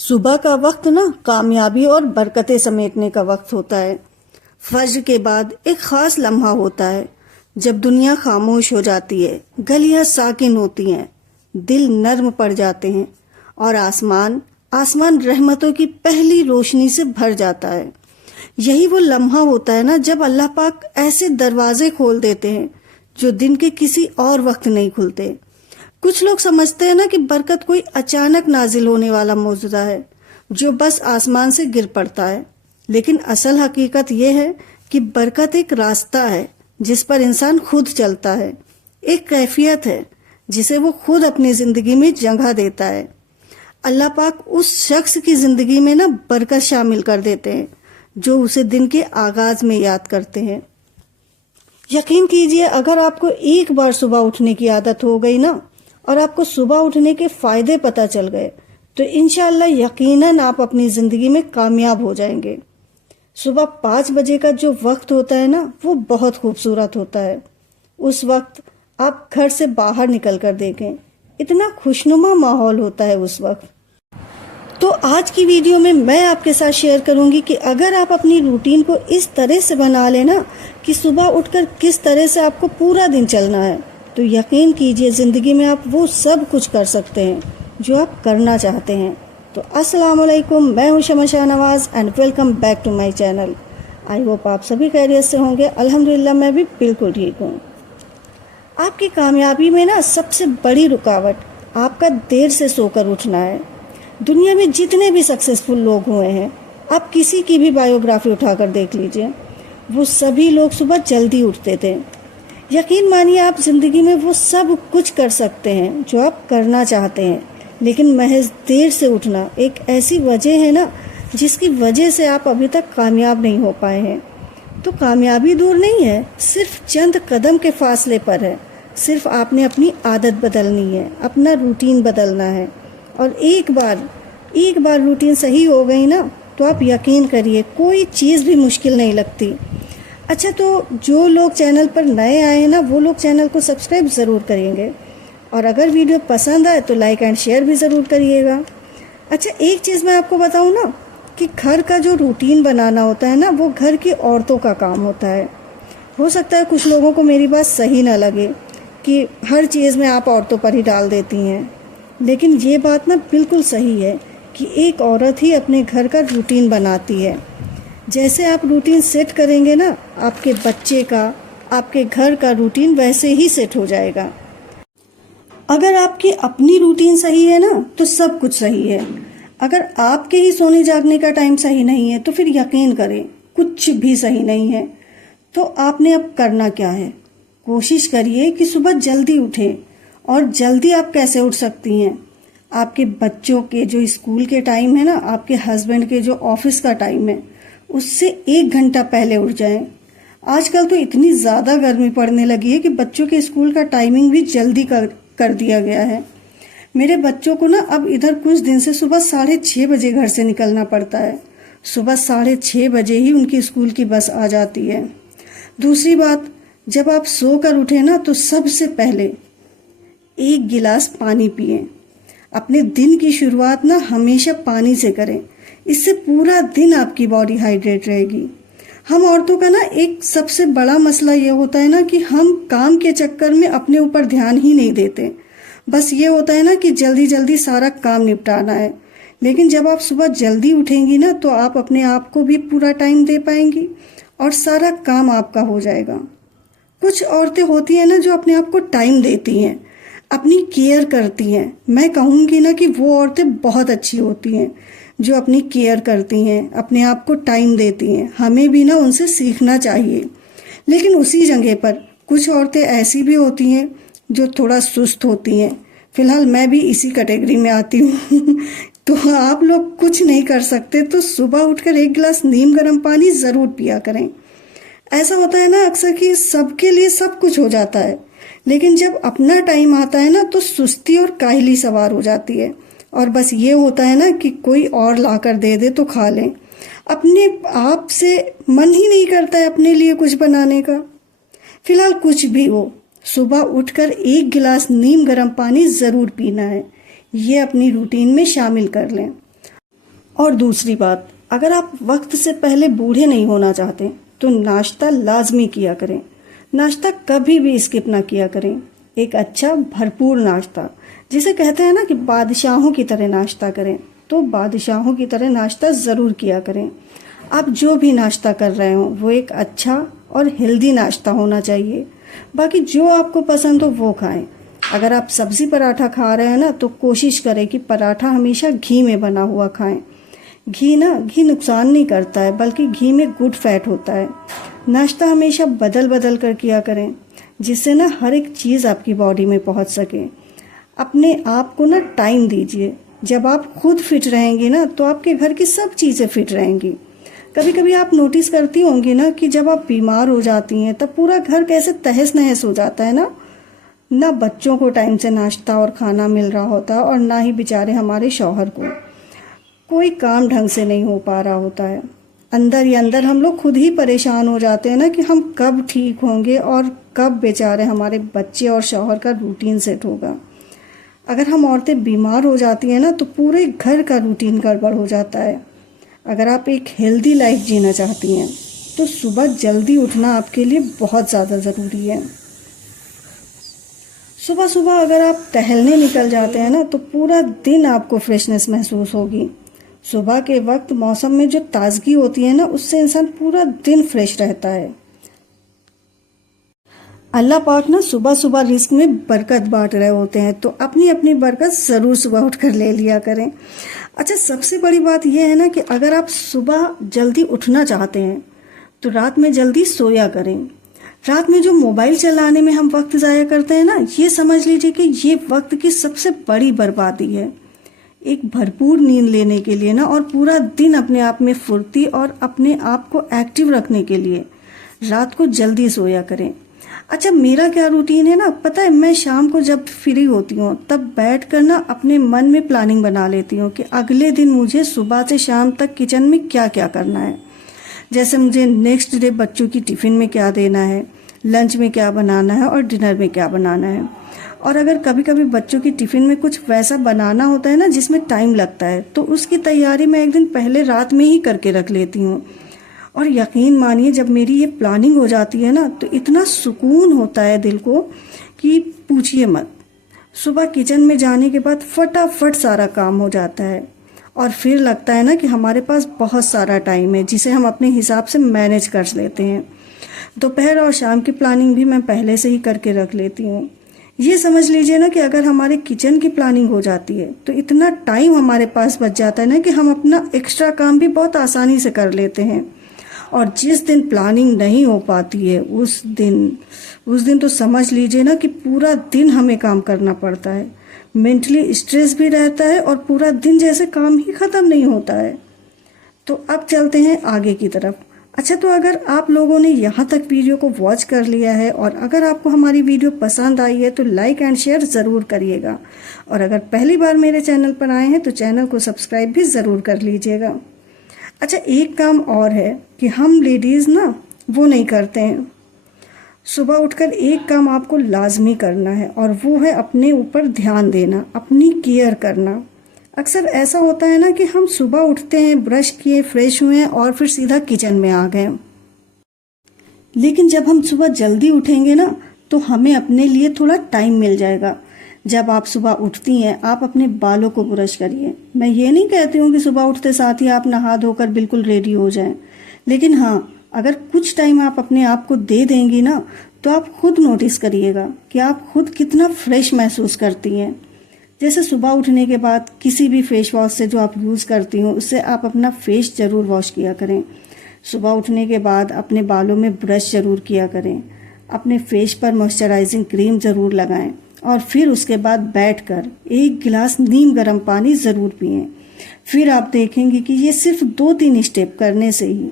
सुबह का वक्त ना कामयाबी और बरकतें समेटने का वक्त होता है। फज्र के बाद एक खास लम्हा होता है जब दुनिया खामोश हो जाती है, गलियां साकिन होती हैं, दिल नर्म पड़ जाते हैं और आसमान आसमान रहमतों की पहली रोशनी से भर जाता है। यही वो लम्हा होता है ना जब अल्लाह पाक ऐसे दरवाजे खोल देते हैं जो दिन के किसी और वक्त नहीं खुलते। कुछ लोग समझते हैं ना कि बरकत कोई अचानक नाजिल होने वाला मौजूदा है जो बस आसमान से गिर पड़ता है, लेकिन असल हकीकत यह है कि बरकत एक रास्ता है जिस पर इंसान खुद चलता है, एक कैफियत है जिसे वो खुद अपनी जिंदगी में जगह देता है। अल्लाह पाक उस शख्स की जिंदगी में ना बरकत शामिल कर देते हैं जो उसे दिन के आगाज में याद करते हैं। यकीन कीजिए, अगर आपको एक बार सुबह उठने की आदत हो गई ना और आपको सुबह उठने के फायदे पता चल गए तो इंशाअल्लाह यकीनन आप अपनी जिंदगी में कामयाब हो जाएंगे। सुबह 5 बजे का जो वक्त होता है ना वो बहुत खूबसूरत होता है। उस वक्त आप घर से बाहर निकल कर देखें, इतना खुशनुमा माहौल होता है उस वक्त। तो आज की वीडियो में मैं आपके साथ शेयर करूंगी कि अगर आप अपनी रूटीन को इस तरह से बना लेना कि सुबह उठकर किस तरह से आपको पूरा दिन चलना है, तो यकीन कीजिए ज़िंदगी में आप वो सब कुछ कर सकते हैं जो आप करना चाहते हैं। तो अस्सलाम वालेकुम, मैं हूं Shama Shahnawaz and welcome back to my channel. I hope आप सभी खैरियत से होंगे। अल्हम्दुलिल्लाह मैं भी बिल्कुल ठीक हूं। आपकी कामयाबी में ना सबसे बड़ी रुकावट आपका देर से सोकर उठना है। दुनिया में जितने भी सक्सेसफुल लोग हुए हैं, आप किसी की भी बायोग्राफी उठाकर देख लीजिए, वो सभी लोग सुबह जल्दी उठते थे। यकीन मानिए आप ज़िंदगी में वो सब कुछ कर सकते हैं जो आप करना चाहते हैं, लेकिन महज देर से उठना एक ऐसी वजह है ना जिसकी वजह से आप अभी तक कामयाब नहीं हो पाए हैं। तो कामयाबी दूर नहीं है, सिर्फ चंद कदम के फासले पर है। सिर्फ आपने अपनी आदत बदलनी है, अपना रूटीन बदलना है, और एक बार रूटीन सही हो गई ना तो आप यकीन करिए कोई चीज़ भी मुश्किल नहीं लगती। अच्छा, तो जो लोग चैनल पर नए आए हैं ना वो लोग चैनल को सब्सक्राइब ज़रूर करेंगे, और अगर वीडियो पसंद आए तो लाइक एंड शेयर भी ज़रूर करिएगा। अच्छा, एक चीज़ मैं आपको बताऊं ना कि घर का जो रूटीन बनाना होता है ना वो घर की औरतों का काम होता है। हो सकता है कुछ लोगों को मेरी बात सही ना लगे कि हर चीज़ में आप औरतों पर ही डाल देती हैं, लेकिन ये बात ना बिल्कुल सही है कि एक औरत ही अपने घर का रूटीन बनाती है। जैसे आप रूटीन सेट करेंगे ना, आपके बच्चे का, आपके घर का रूटीन वैसे ही सेट हो जाएगा। अगर आपकी अपनी रूटीन सही है ना तो सब कुछ सही है। अगर आपके ही सोने जागने का टाइम सही नहीं है तो फिर यकीन करें कुछ भी सही नहीं है। तो आपने अब करना क्या है, कोशिश करिए कि सुबह जल्दी उठें। और जल्दी आप कैसे उठ सकती हैं, आपके बच्चों के जो स्कूल के टाइम है ना, आपके हस्बैंड के जो ऑफिस का टाइम है, उससे 1 घंटा पहले उठ जाएं। आजकल तो इतनी ज़्यादा गर्मी पड़ने लगी है कि बच्चों के स्कूल का टाइमिंग भी जल्दी कर दिया गया है। मेरे बच्चों को ना अब इधर कुछ दिन से सुबह 6:30 बजे घर से निकलना पड़ता है। सुबह 6:30 बजे ही उनकी स्कूल की बस आ जाती है। दूसरी बात, जब आप सोकर उठे ना तो सबसे पहले 1 गिलास पानी पिएं। अपने दिन की शुरुआत ना हमेशा पानी से करें, इससे पूरा दिन आपकी बॉडी हाइड्रेट रहेगी। हम औरतों का ना एक सबसे बड़ा मसला ये होता है ना कि हम काम के चक्कर में अपने ऊपर ध्यान ही नहीं देते। बस ये होता है ना कि जल्दी जल्दी सारा काम निपटाना है, लेकिन जब आप सुबह जल्दी उठेंगी ना तो आप अपने आप को भी पूरा टाइम दे पाएंगी और सारा काम आपका हो जाएगा। कुछ औरतें होती हैं ना जो अपने आप को टाइम देती हैं, अपनी केयर करती हैं। मैं कहूँगी ना कि वो औरतें बहुत अच्छी होती हैं जो अपनी केयर करती हैं, अपने आप को टाइम देती हैं। हमें भी ना उनसे सीखना चाहिए। लेकिन उसी जगह पर कुछ औरतें ऐसी भी होती हैं जो थोड़ा सुस्त होती हैं। फिलहाल मैं भी इसी कैटेगरी में आती हूँ। तो आप लोग कुछ नहीं कर सकते तो सुबह उठकर 1 गिलास नीम गर्म पानी ज़रूर पिया करें। ऐसा होता है ना अक्सर कि सबके लिए सब कुछ हो जाता है, लेकिन जब अपना टाइम आता है ना तो सुस्ती और काहली सवार हो जाती है, और बस ये होता है ना कि कोई और लाकर दे दे तो खा लें। अपने आप से मन ही नहीं करता है अपने लिए कुछ बनाने का। फिलहाल कुछ भी हो, सुबह उठकर 1 गिलास नीम गर्म पानी ज़रूर पीना है। ये अपनी रूटीन में शामिल कर लें। और दूसरी बात, अगर आप वक्त से पहले बूढ़े नहीं होना चाहते तो नाश्ता लाजमी किया करें। नाश्ता कभी भी स्किप ना किया करें। एक अच्छा भरपूर नाश्ता, जिसे कहते हैं ना कि बादशाहों की तरह नाश्ता करें, तो बादशाहों की तरह नाश्ता ज़रूर किया करें। आप जो भी नाश्ता कर रहे हो वो एक अच्छा और हेल्दी नाश्ता होना चाहिए। बाकी जो आपको पसंद हो वो खाएं। अगर आप सब्जी पराठा खा रहे हैं ना, तो कोशिश करें कि पराठा हमेशा घी में बना हुआ खाएं। घी नुकसान नहीं करता है, बल्कि घी में गुड फैट होता है। नाश्ता हमेशा बदल बदल कर किया करें, जिससे ना हर एक चीज़ आपकी बॉडी में पहुंच सके। अपने आप को ना टाइम दीजिए। जब आप खुद फिट रहेंगे ना, तो आपके घर की सब चीज़ें फिट रहेंगी। कभी कभी आप नोटिस करती होंगी ना कि जब आप बीमार हो जाती हैं तब पूरा घर कैसे तहस नहस हो जाता है ना बच्चों को टाइम से नाश्ता और खाना मिल रहा होता, और ना ही बेचारे हमारे शौहर को कोई काम ढंग से नहीं हो पा रहा होता है। अंदर ही अंदर हम लोग खुद ही परेशान हो जाते हैं ना कि हम कब ठीक होंगे और कब बेचारे हमारे बच्चे और शौहर का रूटीन सेट होगा। अगर हम औरतें बीमार हो जाती हैं ना, तो पूरे घर का रूटीन गड़बड़ हो जाता है। अगर आप एक हेल्दी लाइफ जीना चाहती हैं तो सुबह जल्दी उठना आपके लिए बहुत ज़्यादा ज़रूरी है। सुबह सुबह अगर आप टहलने निकल जाते हैं ना, तो पूरा दिन आपको फ्रेशनेस महसूस होगी। सुबह के वक्त मौसम में जो ताजगी होती है ना, उससे इंसान पूरा दिन फ्रेश रहता है। अल्लाह पाक ना सुबह सुबह रिस्क में बरकत बांट रहे होते हैं, तो अपनी अपनी बरकत ज़रूर सुबह उठकर ले लिया करें। अच्छा, सबसे बड़ी बात यह है ना कि अगर आप सुबह जल्दी उठना चाहते हैं तो रात में जल्दी सोया करें। रात में जो मोबाइल चलाने में हम वक्त ज़ाया करते हैं ना, ये समझ लीजिए कि ये वक्त की सबसे बड़ी बर्बादी है। एक भरपूर नींद लेने के लिए ना, और पूरा दिन अपने आप में फुर्ती और अपने आप को एक्टिव रखने के लिए रात को जल्दी सोया करें। अच्छा, मेरा क्या रूटीन है ना, पता है, मैं शाम को जब फ्री होती हूँ तब बैठ कर ना अपने मन में प्लानिंग बना लेती हूँ कि अगले दिन मुझे सुबह से शाम तक किचन में क्या क्या करना है। जैसे मुझे नेक्स्ट डे बच्चों की टिफ़िन में क्या देना है, लंच में क्या बनाना है और डिनर में क्या बनाना है। और अगर कभी कभी बच्चों की टिफ़िन में कुछ वैसा बनाना होता है ना जिसमें टाइम लगता है, तो उसकी तैयारी मैं एक दिन पहले रात में ही करके रख लेती हूँ। और यकीन मानिए, जब मेरी ये प्लानिंग हो जाती है ना, तो इतना सुकून होता है दिल को कि पूछिए मत। सुबह किचन में जाने के बाद फटाफट सारा काम हो जाता है, और फिर लगता है ना कि हमारे पास बहुत सारा टाइम है जिसे हम अपने हिसाब से मैनेज कर लेते हैं। दोपहर और शाम की प्लानिंग भी मैं पहले से ही करके रख लेती हूँ। ये समझ लीजिए ना कि अगर हमारे किचन की प्लानिंग हो जाती है तो इतना टाइम हमारे पास बच जाता है ना कि हम अपना एक्स्ट्रा काम भी बहुत आसानी से कर लेते हैं। और जिस दिन प्लानिंग नहीं हो पाती है, उस दिन तो समझ लीजिए ना कि पूरा दिन हमें काम करना पड़ता है। मेंटली स्ट्रेस भी रहता है और पूरा दिन जैसे काम ही ख़त्म नहीं होता है। तो अब चलते हैं आगे की तरफ। अच्छा, तो अगर आप लोगों ने यहाँ तक वीडियो को वॉच कर लिया है और अगर आपको हमारी वीडियो पसंद आई है तो लाइक एंड शेयर ज़रूर करिएगा, और अगर पहली बार मेरे चैनल पर आए हैं तो चैनल को सब्सक्राइब भी ज़रूर कर लीजिएगा। अच्छा, एक काम और है कि हम लेडीज़ ना वो नहीं करते हैं। सुबह उठकर एक काम आपको लाजमी करना है, और वो है अपने ऊपर ध्यान देना, अपनी केयर करना। अक्सर ऐसा होता है ना कि हम सुबह उठते हैं, ब्रश किए, फ्रेश हुए और फिर सीधा किचन में आ गए। लेकिन जब हम सुबह जल्दी उठेंगे ना, तो हमें अपने लिए थोड़ा टाइम मिल जाएगा। जब आप सुबह उठती हैं, आप अपने बालों को ब्रश करिए। मैं ये नहीं कहती हूँ कि सुबह उठते साथ ही आप नहा धोकर बिल्कुल रेडी हो जाएं, लेकिन हाँ, अगर कुछ टाइम आप अपने आप को दे देंगी ना, तो आप खुद नोटिस करिएगा कि आप खुद कितना फ्रेश महसूस करती हैं। जैसे सुबह उठने के बाद किसी भी फेस वॉश से जो आप यूज़ करती हो, उससे आप अपना फेस ज़रूर वॉश किया करें। सुबह उठने के बाद अपने बालों में ब्रश ज़रूर किया करें। अपने फेस पर मॉइस्चराइजिंग क्रीम ज़रूर लगाएं, और फिर उसके बाद बैठकर एक गिलास नीम गर्म पानी ज़रूर पिएं। फिर आप देखेंगे कि ये सिर्फ 2-3 स्टेप करने से ही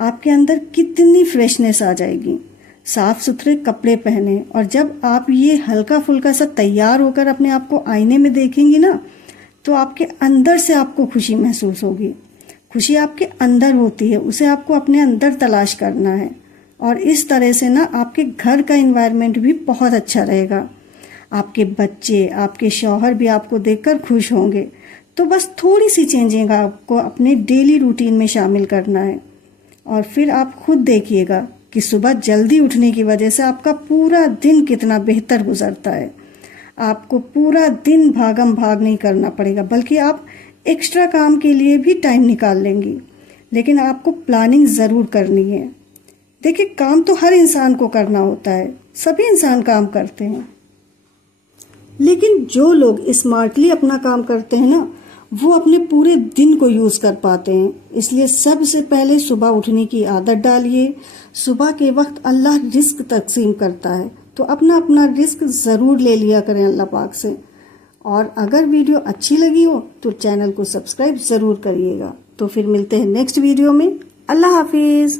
आपके अंदर कितनी फ्रेशनेस आ जाएगी। साफ सुथरे कपड़े पहने, और जब आप ये हल्का फुल्का सा तैयार होकर अपने आप को आईने में देखेंगी ना, तो आपके अंदर से आपको खुशी महसूस होगी। खुशी आपके अंदर होती है, उसे आपको अपने अंदर तलाश करना है, और इस तरह से ना आपके घर का एनवायरनमेंट भी बहुत अच्छा रहेगा। आपके बच्चे, आपके शौहर भी आपको देखकर खुश होंगे। तो बस थोड़ी सी चेंजिंग आपको अपने डेली रूटीन में शामिल करना है और फिर आप खुद देखिएगा कि सुबह जल्दी उठने की वजह से आपका पूरा दिन कितना बेहतर गुजरता है। आपको पूरा दिन भागम भाग नहीं करना पड़ेगा, बल्कि आप एक्स्ट्रा काम के लिए भी टाइम निकाल लेंगी, लेकिन आपको प्लानिंग ज़रूर करनी है। देखिए, काम तो हर इंसान को करना होता है, सभी इंसान काम करते हैं, लेकिन जो लोग स्मार्टली अपना काम करते हैं ना, वो अपने पूरे दिन को यूज़ कर पाते हैं। इसलिए सबसे पहले सुबह उठने की आदत डालिए। सुबह के वक्त अल्लाह रिस्क तकसीम करता है, तो अपना अपना रिस्क ज़रूर ले लिया करें अल्लाह पाक से। और अगर वीडियो अच्छी लगी हो तो चैनल को सब्सक्राइब ज़रूर करिएगा। तो फिर मिलते हैं नेक्स्ट वीडियो में। अल्लाह हाफिज़।